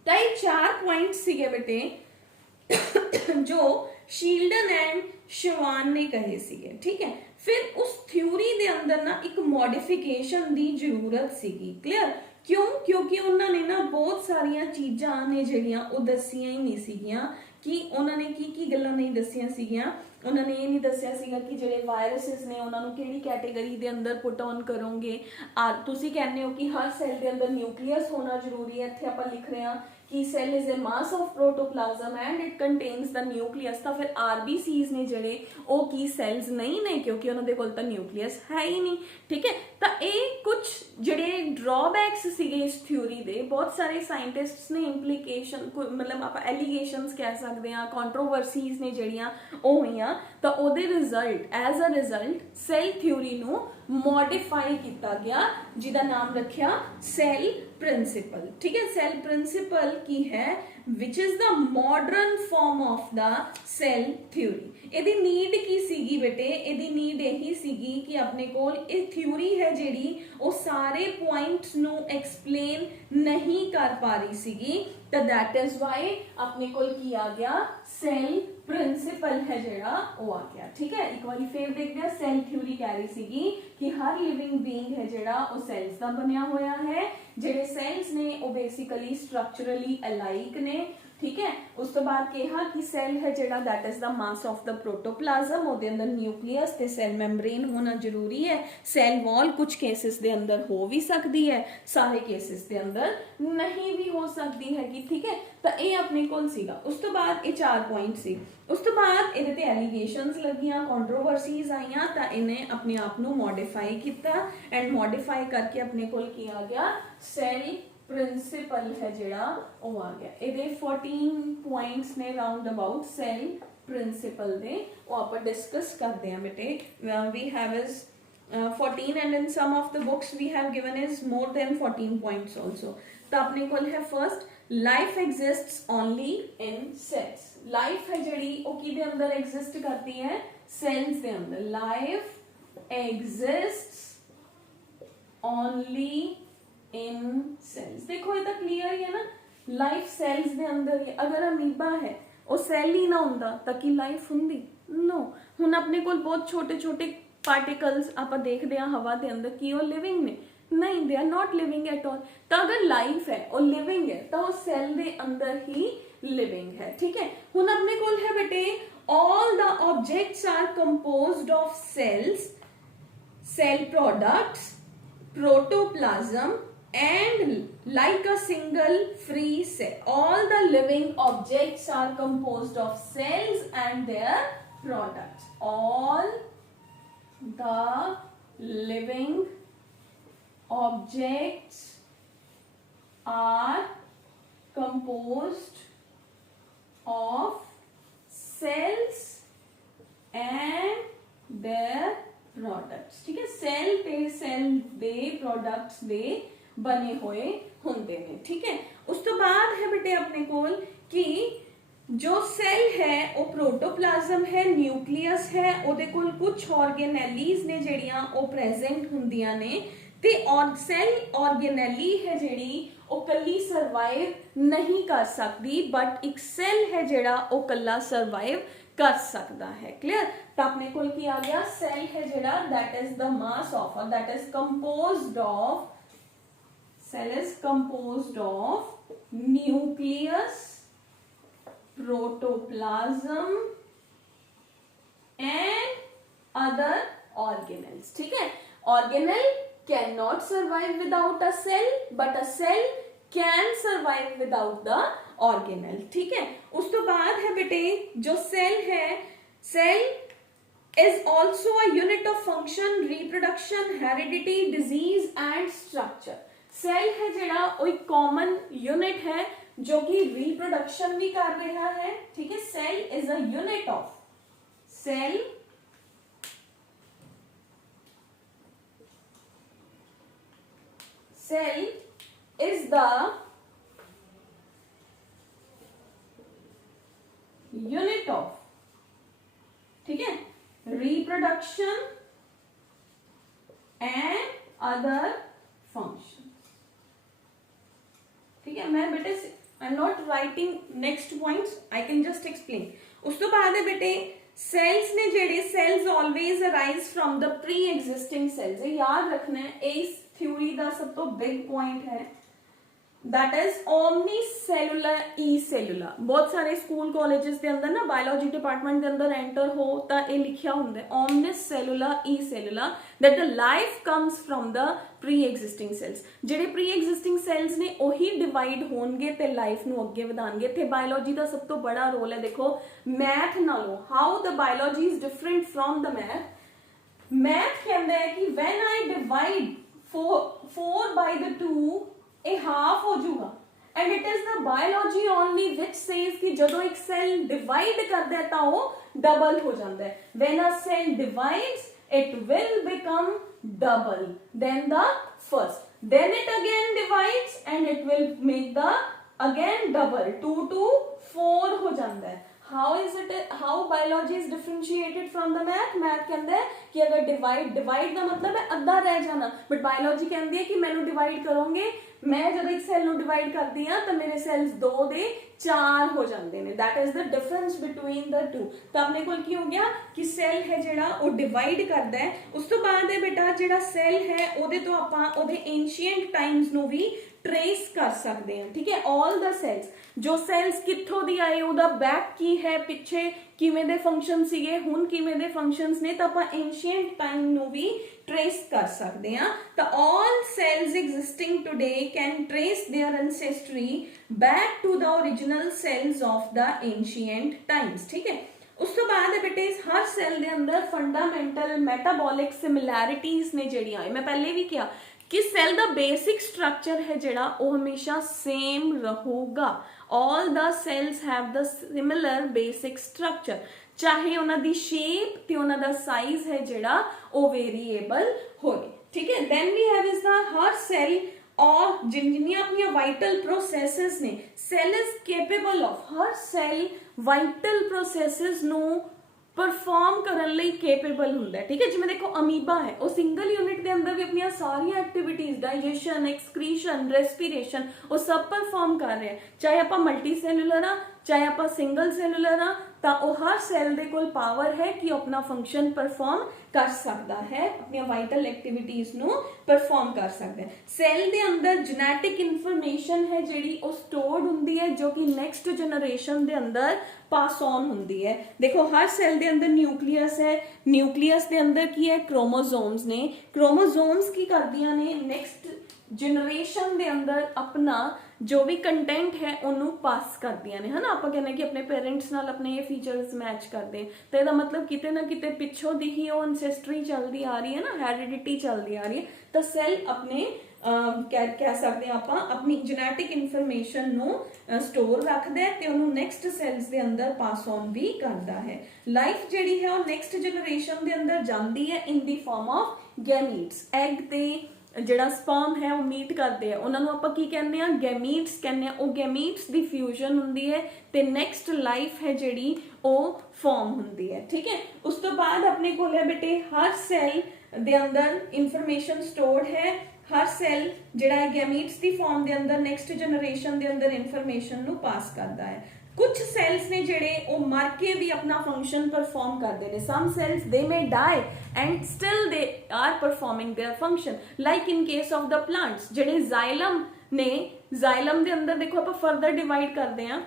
तो ये 4 पॉइंट सीगे बेटे जो शील्डन एंड शिवान ने कहे सीगे, ठीक है। फिर उस थ्योरी दे अंदर ना एक मॉडिफिकेशन दी जरूरत सीगी, क्लियर। क्यों? क्योंकि उन्होंने ना बहुत सारिया चीज़ां ने ਜਿਹੜੀਆਂ ਉਹ दसिया ही नहीं सीगियां कि उन्होंने की गल्लां नहीं दसिया सीगियां। उन्होंने ये नहीं दसिया सीगा कि ਜਿਹੜੇ ਵਾਇਰਸਿਸ ਨੇ ਉਹਨਾਂ ਨੂੰ ਕਿਹੜੀ ਕੈਟੇਗਰੀ ਦੇ ਅੰਦਰ ਪੁੱਟ ਔਨ ਕਰੋਗੇ। ਤੁਸੀਂ ਕਹਿੰਦੇ ਹੋ ਕਿ ਹਰ ਸੈੱਲ ਦੇ ਅੰਦਰ ਨਿਊਕਲੀਅਸ ਹੋਣਾ ਜ਼ਰੂਰੀ ਹੈ, ਇੱਥੇ ਆਪਾਂ ਲਿਖ ਰਹੇ ਹਾਂ कि cell is a mass of protoplasm and it contains the nucleus. तो फिर आरबीसीज ने ਜਿਹੜੇ ਉਹ ਕੀ ਸੈਲਸ ਨਹੀਂ ਨੇ, ਕਿਉਂਕਿ ਉਹਨਾਂ ਦੇ ਕੋਲ ਤਾਂ ਨਿਊਕਲੀਅਸ ਹੈ ਹੀ ਨਹੀਂ, ਠੀਕ ਹੈ। ਤਾਂ ਇਹ ਕੁਝ ਜਿਹੜੇ ਡਰਾਬੈਕਸ ਸੀਗੇ ਇਸ ਥਿਊਰੀ ਦੇ, ਬਹੁਤ ਸਾਰੇ ਸਾਇੰਟਿਸਟਸ ਨੇ ਇੰਪਲੀਕੇਸ਼ਨ ਮਤਲਬ ਆਪਾਂ ਐਲੀਗੇਸ਼ਨਸ ਕਹਿ ਸਕਦੇ ਹਾਂ, ਕੰਟਰੋਵਰਸੀਜ਼ ਨੇ ਜਿਹੜੀਆਂ ਉਹ ਹੋਈਆਂ। ਤਾਂ ਉਹਦੇ result as a result cell theory ਨੂੰ ਮੋਡੀਫਾਈ ਕੀਤਾ ਗਿਆ, ਜਿਹਦਾ ਨਾਮ ਰੱਖਿਆ ਸੈਲ प्रिंसिपल, ठीक है। सेल प्रिंसिपल की है which is the modern form of the cell theory. ਇਹਦੀ ਨੀਡ ਕੀ ਸੀਗੀ ਬੇਟੇ? ਇਹਦੀ ਨੀਡ ਇਹੀ ਸੀਗੀ ਕਿ ਆਪਣੇ ਕੋਲ ਇਹ ਥਿਊਰੀ ਹੈ ਜਿਹੜੀ ਉਹ ਸਾਰੇ ਪੁਆਇੰਟਸ ਨੂੰ ਐਕਸਪਲੇਨ ਨਹੀਂ ਕਰ ਪਾ ਰਹੀ ਸੀਗੀ, ਤਾਂ ਦੈਟ ਇਜ਼ ਵਾਈ ਆਪਣੇ ਕੋਲ ਕੀ ਆ ਗਿਆ? ਸੈਲ ਪ੍ਰਿੰਸੀਪਲ ਹੈ ਜਿਹੜਾ ਉਹ ਆ ਗਿਆ, ਠੀਕ ਹੈ। ਇੱਕ ਵਾਰੀ ਫੇਰ ਦੇਖਦੇ ਹਾਂ। ਸੈਲ ਥਿਊਰੀ ਕਹਿ ਰਹੀ ਸੀਗੀ ਕਿ ਹਰ ਲਿਵਿੰਗ ਬੀਇੰਗ ਹੈ ਜਿਹੜਾ ਉਹ ਸੈਲਸ ਦਾ ਬਣਿਆ ਹੋਇਆ ਹੈ। ਜਿਹੜੇ ਸੈਲਸ ਨੇ ਉਹ ਬੇਸਿਕਲੀ ਸਟਰਕਚਰਲੀ ਅਲਾਈਕ ਨੇ, ठीक है। उस तो बाद कहा कि सैल है जेड़ा that is the mass of the protoplasm, ਉਹਦੇ अंदर न्यूक्लियस ते सैल मैम्ब्रेन होना जरूरी है। सैल वॉल कुछ केसेस दे अंदर हो भी सकती है, सारे केसेस दे अंदर नहीं भी हो सकती हैगी, ठीक है। तो ये अपने कोल सीगा। उस तो बाद ये 4 पॉइंट सी। उस तो बाद ਇਹਦੇ ਤੇ ਐਲੀਗੇਸ਼ਨਸ ਲੱਗੀਆਂ, ਕੰਟਰੋਵਰਸੀਜ਼ ਆਈਆਂ, ਤਾਂ ਇਹਨੇ ਆਪਣੇ ਆਪ ਨੂੰ ਮੋਡੀਫਾਈ ਕੀਤਾ ਐਂਡ ਮੋਡੀਫਾਈ ਕਰਕੇ ਆਪਣੇ ਕੋਲ ਕੀ ਆ ਗਿਆ? ਸੈਲ प्रिंसिपल है जेड़ा वो आ गया। ਇਹਦੇ 14 पॉइंट्स ने राउंड अबाउट सेल प्रिंसिपल दे वो आप डिस्कस करते हैं बेटे। We have is 14 and in some of the books we have given is more than 14 points also. तो अपने कोल है first, life exists only in cells. Life है जेड़ी वो किदे अंदर एग्जिस्ट करती है? सेल्स दे अंदर। Life exists only in cells. देखो ये तो क्लियर ही है ना, लाइफ सेल्स दे अंदर ही। अगर अमीबा है वो सेल ही ना होंदा तां की लाइफ हुंदी? नो। हुण अपने कोल बहुत छोटे छोटे पार्टिकल्स आपां देखदे हां हवा दे अंदर, की वो लिविंग ने? नहीं, they are not living at all. तो अगर लाइफ है और लिविंग है तो वो सेल दे अंदर ही लिविंग है, ठीक है। हुण अपने कोल है बेटे, all the objects are composed of cells, cell products, protoplasm and like a single free cell. All the living objects are composed of cells and their products. All the living objects are composed of cells and their products, ठीक है। Cell ते cell दे products दे बने हुए होंदे ने, ठीक है। उस तो बाद है बेटे अपने कोल कि जो सेल है वो प्रोटोप्लाज्म है, न्यूक्लियस है, ओदे कोल कुछ ऑर्गेनेलीज ने जेड़ियां वो प्रेजेंट हुंदियां ने, ते और सेल ऑर्गेनेली है जेड़ी वो कल्ली सर्वाइव नहीं कर सकती, बट एक सेल है जेड़ा वो कल्ला सर्वाइव कर सकता है, क्लियर। तो अपने कोल की आ गया? सेल है जेड़ा that is the mass of, that is composed of, cell is composed of nucleus, protoplasm and other organelles, ठीक है। Organelle can not survive without a cell, but a cell can survive without the organelle, ठीक है। उस तो बाद है बेटे जो सेल है, cell is also a unit of function, reproduction, heredity, disease and structure. Cell है जेड़ा वो एक कॉमन यूनिट है जो कि रिप्रोडक्शन भी कर रहा है, ठीक है। Cell is a unit of, cell cell is the unit of, ठीक है, reproduction and other functions, ठीक है। मैं बेटे I am not writing next points, I can just explain. उस तो बाद है बेटे सेल्स ने जेडे cells always arise from the pre existing cells, ये याद रखना है, इस थ्योरी का सब तो बिग पॉइंट है, that is omni cellular e cellular. बहुत सारे स्कूल कॉलेजेस के अंदर ना बायोलॉजी डिपार्टमेंट के अंदर एंटर हो तो ये लिखा होंगे omnis cellula e cellula, that the life comes from the pre existing cells. ਜਿਹੜੇ प्री एग्जिस्टिंग सेल्स ने ਉਹੀ डिवाइड ਹੋਣਗੇ ਤੇ ਲਾਈਫ ਨੂੰ ਅੱਗੇ ਵਧਾਣਗੇ। ਇੱਥੇ ਬਾਇਓਲੋਜੀ ਦਾ ਸਭ ਤੋਂ ਬੜਾ ਰੋਲ ਹੈ। ਦੇਖੋ ਮੈਥ ਨਾਲੋਂ how the biology is different from the math. Math ਕਹਿੰਦਾ ਹੈ ਕਿ when I divide 4 by the 2 ਇਹ ਹਾਫ ਹੋ ਜਾਊਗਾ, and it is the biology only which says कि जदों एक सेल डिवाइड करता है तो वो डबल हो जाता है। When a cell divides it will become double than the first, then it again divides and it will make the again double, 2 to 4 हो जाता है। how is it, how biology is differentiated from the math? math कहता है कि अगर divide का मतलब है अद्धा रह जाना, but biology कहती है कि मैंने divide करोगे, मैं जब एक सेल ਨੂੰ डिवाइड करती हाँ तो मेरे सेल्स 2 ਦੇ 4 हो जाते हैं। That is the difference between the two. तो अपने को की हो गया कि सेल है ਜਿਹੜਾ ਉਹ डिवाइड करता है। ਉਸ ਤੋਂ ਬਾਅਦ ਹੈ बेटा ਜਿਹੜਾ सेल है ਉਹਦੇ ਤੋਂ ਆਪਾਂ ਉਹਦੇ एंशिएंट टाइम्स ਨੂੰ भी ट्रेस कर सकते हैं। ठीक है, ऑल द सेल्स, जो सेल्स कित्थों दी आए, ਉਹਦਾ बैक की है, पिछे किवें दे फंक्शन सीगे, हुण किवें दे फंक्शंस ने, तो ਆਪਾਂ एंशिएंट टाइम ਨੂੰ भी ट्रेस कर सकते हैं। तो all cells existing today can trace their ancestry back to the original cells of the ancient times. ठीक है, उस तो बाद है बेटे हर सेल के अंदर फंडामेंटल मेटाबॉलिक सिमिलैरिटीज ने ਜਿਹੜੀਆਂ ਆਏ। मैं पहले भी किया कि सेल का बेसिक स्ट्रक्चर है ਜਿਹੜਾ ਉਹ हमेशा सेम ਰਹੂਗਾ। All the cells have the similar basic structure, चाहे उन्होंने शेप ते उन्होंने साइज है ਜਿਹੜਾ ਉਹ वेरीएबल होए। ठीक है, then we have is the हर सेल और जिन्नियां अपनी वाइटल प्रोसेसेस ने, सेल इज केपेबल ऑफ, हर सेल वाइटल प्रोसेसेस नु परफॉर्म करने ਲਈ केपेबल ਹੁੰਦਾ है। ठीक है, जिवें देखो अमीबा है वो सिंगल यूनिट के अंदर भी अपनी सारी एक्टिविटीज डाइजेशन, एक्सक्रीशन, रेस्पिरेशन वो सब परफॉर्म कर रहे हैं। चाहे आप मल्टी सैलुलर हाँ, चाहे आप सिंगल सैलुलर हाँ, तो हर सैल दे कोल पावर है कि अपना फंक्शन परफॉर्म कर सकता है, अपनी वाइटल एक्टिविटीज नु परफॉर्म कर सकता है। सैल दे अंदर जेनेटिक इन्फॉर्मेशन है जिहड़ी वो स्टोर्ड हुंदी है, जो कि नेक्स्ट जनरेशन दे अंदर पास ऑन हुंदी है। देखो हर सैल दे अंदर न्यूक्लियस है, न्यूक्लियस दे अंदर की है क्रोमोसोम्स ने, क्रोमोसोम्स की करदियां ने नेक्स्ट जनरेशन दे अंदर अपना जो भी कंटेंट है उन्होंने पास कर दिया ने, है ना। आप कहने कि अपने पेरेंट्स नाल अपने ये फीचर्स मैच कर दें, तो यदा मतलब किते ना किते पिछों दी ही वो एंसेस्ट्री चलती आ रही है ना, हेरिडिटी चलती आ रही है। तो सैल अपने कह सकते हैं आप अपनी जेनेटिक इन्फॉर्मेशन नु स्टोर रखता है तो उन्होंने नेक्स्ट सैल्स के अंदर पास ऑन भी करता है। लाइफ जिहड़ी है वो नेक्स्ट जनरेशन के अंदर जाती है in the form of gametes. Egg ते ਜਿਹੜਾ ਸਪਰਮ है वो मीट करते हैं, उन्होंने आप की कहने हैं गैमीट्स कहने, वो गैमीट्स की फ्यूजन होंगी है तो नेक्स्ट लाइफ है जिहड़ी वो फॉर्म होंगी है। ठीक है, उस तो बाद अपने को बेटे हर सैल दे अंदर इंफॉर्मेशन स्टोर्ड है, हर सैल जिहड़ा गैमीट्स की फॉर्म के अंदर नेक्स्ट जनरेशन के अंदर इंफॉर्मेशन नू पास करता है। कुछ सेल्स ने जेड़े वो मर के भी अपना फंक्शन परफॉर्म करते हैं। Some cells they may die and still they are performing their function, like in case of the plants जेड़े जाइलम ने, जाइलम के अंदर देखो आप फर्दर डिवाइड करते हैं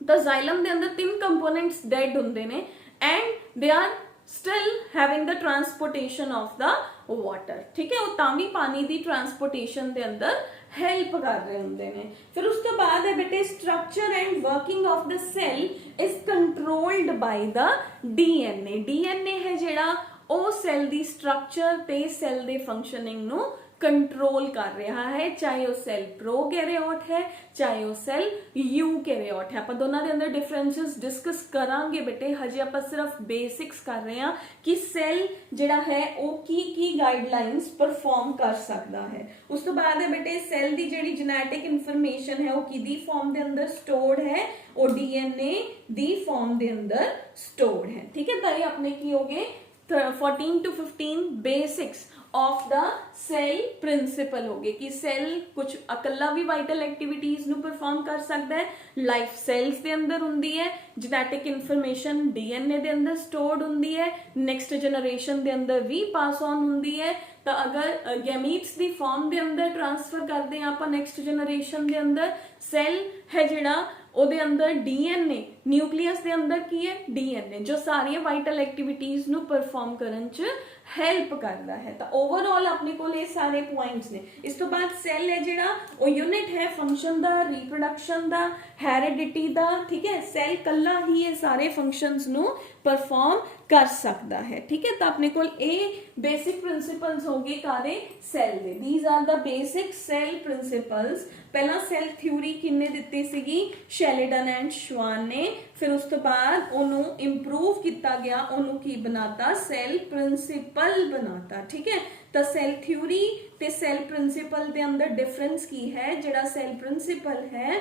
तो जाइलम के अंदर 3 कंपोनेंट्स डेड होंगे ने and they are still having the transportation of the water. ठीक है, वो तामी पानी की ट्रांसपोर्टेशन के अंदर हेल्प कर रहे होंगे ने। फिर उस तो बाद है बेटे structure and working of the cell is controlled by the DNA. DNA है जिहड़ा ओ सेल दी स्ट्रक्चर ते सेल दे फंक्शनिंग नु कंट्रोल कर रहा है, चाहे वो सेल प्रोकैरियोट है चाहे वो सेल यूकैरियोट है। आप दोनों के अंदर डिफरेंसेस डिस्कस करांगे बेटे, हजे आप सिर्फ बेसिक्स कर रहे हैं कि सेल जिहड़ा है वो की गाइडलाइंस परफॉर्म कर सकता है। उस तो बाद है बेटे सेल की जिहड़ी जेनेटिक इन्फॉर्मेशन है वो किदी फॉर्म के अंदर स्टोर्ड है, वो डीएनए दी फॉर्म के अंदर स्टोर्ड है। ठीक है, तो ये अपने की हो गए 14 to 15 basics of the cell principle हो गए कि सैल कुछ अकला भी वाइटल एक्टिविटीज ਨੂੰ परफॉर्म कर सकता है, लाइफ सैल्स ਦੇ अंदर ਹੁੰਦੀ है, जेनेटिक इन्फॉर्मेशन डीएनए ਦੇ अंदर स्टोर्ड ਹੁੰਦੀ है, नेक्स्ट जनरेशन ਦੇ अंदर भी पास ऑन ਹੁੰਦੀ है। तो अगर गैमीट्स ਦੀ फॉर्म ਦੇ अंदर ट्रांसफर करते हैं आप नेक्स्ट जनरेशन ਦੇ अंदर, सैल है ਜਿਹੜਾ ਉਹਦੇ ਅੰਦਰ ਡੀਐਨਏ, ਨਿਊਕਲੀਅਸ ਦੇ ਅੰਦਰ ਕੀ ਹੈ ਡੀਐਨਏ, ਜੋ ਸਾਰੀਆਂ ਵਾਈਟਲ ਐਕਟੀਵਿਟੀਜ਼ ਨੂੰ ਪਰਫਾਰਮ ਕਰਨ ਚ ਹੈਲਪ ਕਰਦਾ ਹੈ। ਤਾਂ ਓਵਰਆਲ ਆਪਣੇ ਕੋਲ ਇਹ ਸਾਰੇ ਪੁਆਇੰਟਸ ਨੇ। ਇਸ ਤੋਂ ਬਾਅਦ ਸੈੱਲ ਹੈ ਜਿਹੜਾ ਉਹ ਯੂਨਿਟ ਹੈ ਫੰਕਸ਼ਨ ਦਾ, ਰੀਪਰੋਡਕਸ਼ਨ ਦਾ, ਹੈਰੀਡਿਟੀ ਦਾ, ਠੀਕ ਹੈ। ਸੈੱਲ ਕੱਲਾ ਹੀ ਇਹ ਸਾਰੇ ਫੰਕਸ਼ਨਸ ਨੂੰ परफॉर्म कर सकता है, ठीक है। तो अपने को ए बेसिक प्रिंसिपल्स हो गए कारे सैल दे, these are the basic cell principles. पहला सैल थ्योरी किन्ने दित्ती सीगी, शेरिडन एंड श्वान ने, फिर उस तो बाद ओनू इंप्रूव किया गया, ओनू की बनाता सैल प्रिंसिपल बनाता, ठीक है। तो सैल थ्योरी ते सैल प्रिंसिपल दे अंदर डिफरेंस की है, जिहड़ा सैल प्रिंसिपल है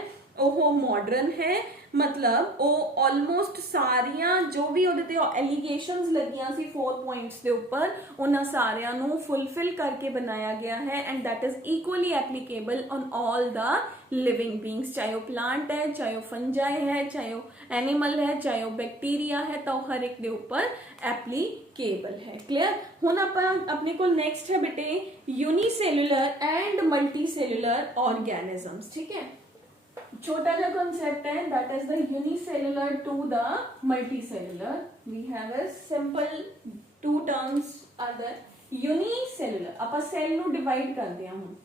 ਉਹ मॉडर्न है, मतलब ਉਹ ਆਲਮੋਸਟ ਸਾਰੀਆਂ ਜੋ ਵੀ ਉਹਦੇ ਤੇ ਐਲੀਗੇਸ਼ਨਸ ਲੱਗੀਆਂ ਸੀ 4 ਪੁਆਇੰਟਸ ਦੇ ਉੱਪਰ, ਉਹਨਾਂ ਸਾਰਿਆਂ ਨੂੰ ਫੁੱਲਫਿਲ ਕਰਕੇ ਬਣਾਇਆ ਗਿਆ ਹੈ and that is equally applicable on all the living beings, चाहे वो प्लांट है, चाहे वो फंजाई है, चाहे वो एनिमल है, चाहे वो बैक्टीरिया है, तो हर एक के ऊपर एप्लीकेबल है। क्लियर। हुण अपने को नेक्स्ट है बेटे यूनिसेलुलर एंड मल्टीसेलुलर ऑर्गेनिजम्स, ठीक है। छोटा जो कॉन्सेप्ट है that is the unicellular to the multicellular. We have a simple two terms are the unicellular, ਆਪਾਂ ਸੈੱਲ ਨੂੰ ਡਿਵਾਈਡ ਕਰਦੇ ਹਾਂ। ਹੁਣ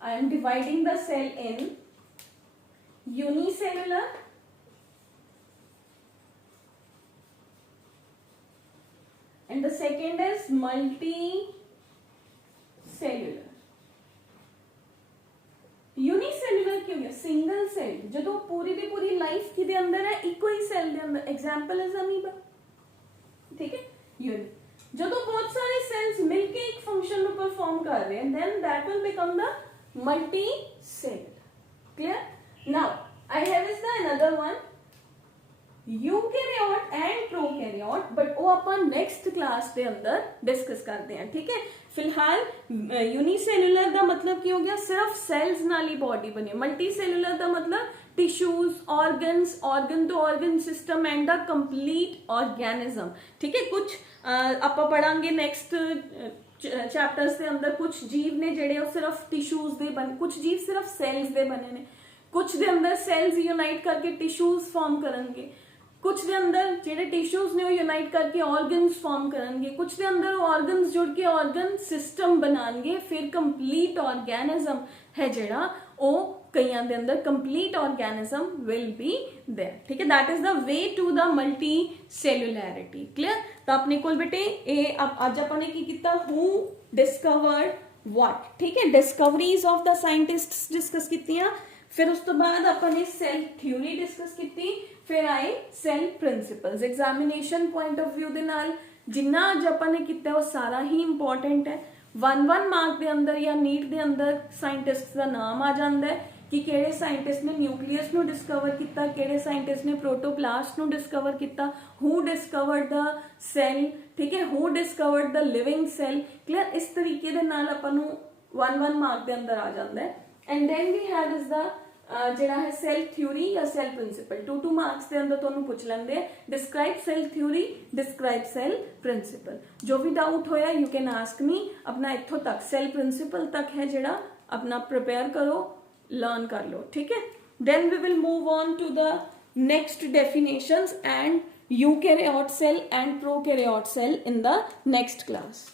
I am dividing the cell in unicellular and the second is multicellular। Unicellular क्यों गया, single cell, जो पूरी दी पूरी लाइफ किदे अंदर है, इको ही सेल दे अंदर। एग्जांपल इज अमीबा, ठीक है। यूनि जो बहुत सारे सेल्स मिलके एक फंक्शन को परफॉर्म कर रहे हैं, then that will become the multicellular. Clear. Now I have is the another one eukaryote and prokaryote, but वो अपन नेक्स्ट क्लास के अंदर डिस्कस करते हैं, ठीक है। फिलहाल यूनिसेलुलर का मतलब की हो गया, सिर्फ सेल्स नाल ही बॉडी बनी। मल्टी सेलुलर का मतलब tissues, organs, organ to organ system and the complete organism, ठीक है। कुछ आप पढ़ांगे नेक्स्ट चैप्टर्स के अंदर, कुछ जीव ने जेड़े सिर्फ टिश्यूज दे बने, कुछ जीव सिर्फ सेल्स दे बने ने, कुछ दे अंदर सेल्स यूनाइट करके टिश्यूज फॉर्म करेंगे, कुछ दे अंदर जेडे टिश्यूज ने यूनाइट करके ऑर्गन्स फॉर्म करेंगे, कुछ दे अंदर ऑर्गन्स जुड़ के ऑर्गन सिस्टम बनाएंगे, फिर कंप्लीट ऑर्गेनिज्म है जेड़ा ओ कईयां दे अंदर complete organism will be there, ठीक है। That is the way to the multicellularity. Clear. तो अपने कोल बेटे ए आज अपने की किया, हु डिस्कवर्ड व्हाट, ठीक है। Discoveries of the scientists discuss कीतियां, फिर उस तो बाद अपने सेल थ्योरी डिस्कस की, फिर आए cell principles. Examination point of view दे नाल जिन्ना अज अपने किया वो सारा ही इंपॉर्टेंट है। 1-1 मार्क के अंदर या नीट के अंदर साइंटिस्ट का नाम आ जाता है कि किहड़े साइंटिस्ट ने न्यूक्लियस नू डिस्कवर किया, किहड़े साइंटिस्ट ने प्रोटोप्लास्ट नू डिस्कवर किया, हु डिस्कवर्ड द सेल, ठीक है, who discovered the living cell. Clear. इस तरीके दे नाल आपां नू 1-1 मार्क के अंदर आ जाता है। And then we have is the ਜਿਹੜਾ है सेल थ्योरी या सेल प्रिंसिपल, 2-2 मार्क्स के अंदर ਤੁਹਾਨੂੰ ਪੁੱਛ ਲੈਂਦੇ, describe cell theory, describe cell principle. जो भी डाउट होया यू कैन आस्क मी। अपना इत्थों तक सेल प्रिंसिपल तक है ਜਿਹੜਾ अपना प्रिपेयर करो, लर्न कर लो, ठीक है। Then we will move on to the next definitions and eukaryote cell and prokaryote cell in the next class.